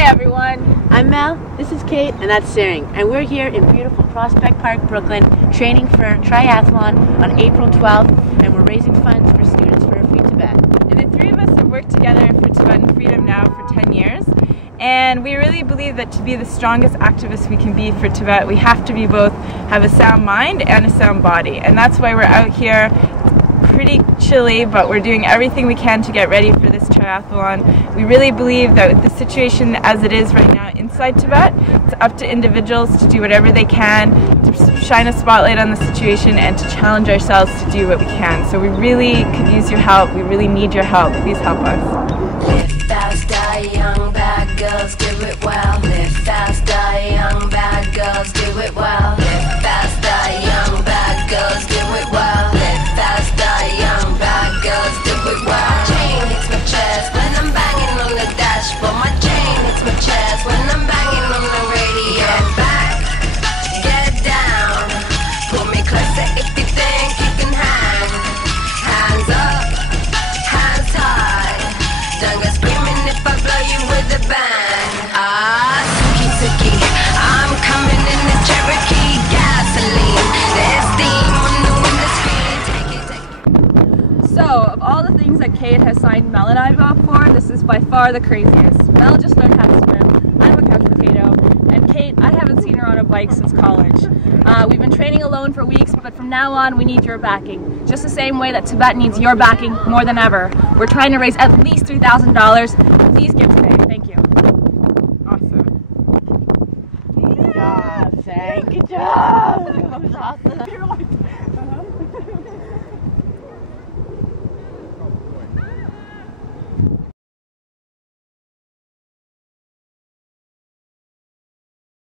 Hey everyone, I'm Mel, this is Kate, and that's Saring, and we're here in beautiful Prospect Park, Brooklyn, training for triathlon on April 12th, and we're raising funds for students for a Free Tibet. and the three of us have worked together for Tibetan freedom now for 10 years, and we really believe that to be the strongest activists we can be for Tibet, we have to be both have a sound mind and a sound body, and that's why we're out here. Pretty chilly, but we're doing everything we can to get ready for this triathlon. We really believe that with the situation as it is right now inside Tibet, it's up to individuals to do whatever they can to shine a spotlight on the situation and to challenge ourselves to do what we can. So we really could use your help. We really need your help. Please help us. Live fast, die young, bad girls do it well. Live fast, die young, bad girls do it well. Live fast, die young, bad girls do it well. Live fast, die young, bad girls do it well. My chain hits my chest when I'm banging on the dashboard. My chain hits my chest when I'm banging on the radio. Get back, get down, pull me closer if you think you can hang. Hands up, hands high. Don't go screaming if I blow you with a bang. Ah, Suki Suki, I'm coming in the Cherokee. Gasoline, there's steam on the window screen. Take it. So, of all the things that Kate has signed Mel and I up for, this is by far the craziest. Mel just learned how to swim, I'm a couch potato, and Kate, I haven't seen her on a bike since college. We've been training alone for weeks, but from now on we need your backing. Just the same way that Tibet needs your backing more than ever. We're trying to raise at least $3,000. Please give today. Thank you. Awesome. Good job, Saring. Good job. That was awesome.